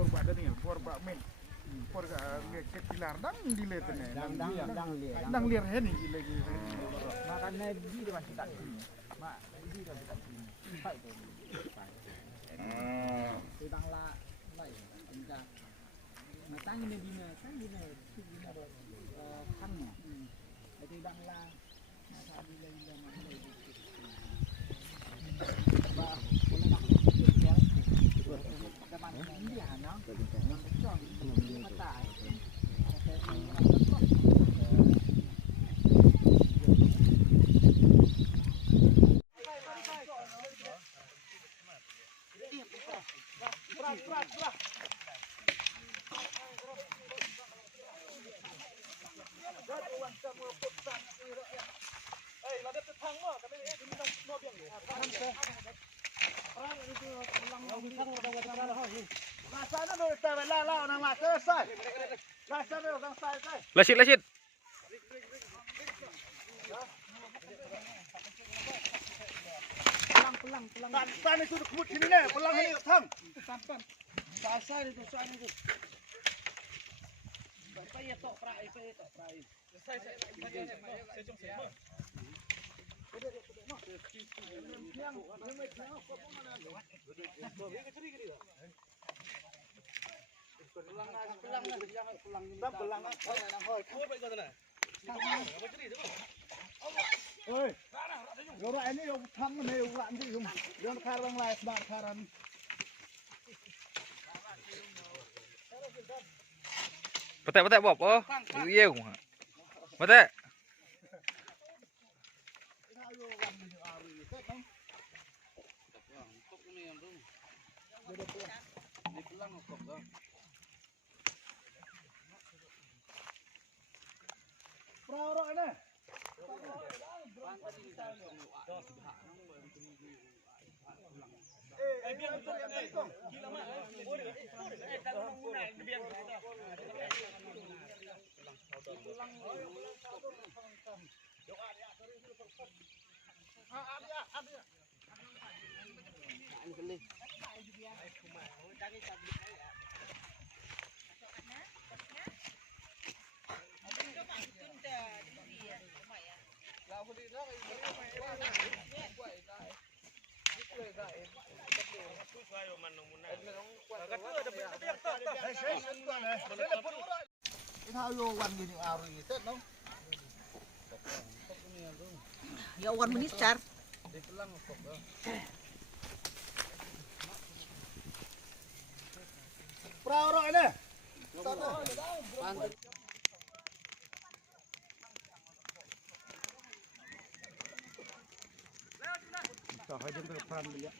Porba Daniel, porba men. Porga kecilar dang dile tene. Dang liar heni lagi. Makan di depan kita. Mak di depan kita. Hai tu. Sedang la lai enggak. Matang ini dina kan dina kan. Jadi dang la masa di lain mana. Ba boleh nak ya. Teman dia no. Mata. Lasit. Pelang. Tan itu kemut sini nih, pelang ini tang. Tan. Sasar itu. Saya tok prai. Oi. Orang ini yang thang ni orang ni yang karang lai sebab karang. Betek Bob. Oh, yêu. Betek. Orang ini. Ya wan minister. Orang ini. Kita hajam ke peran dia.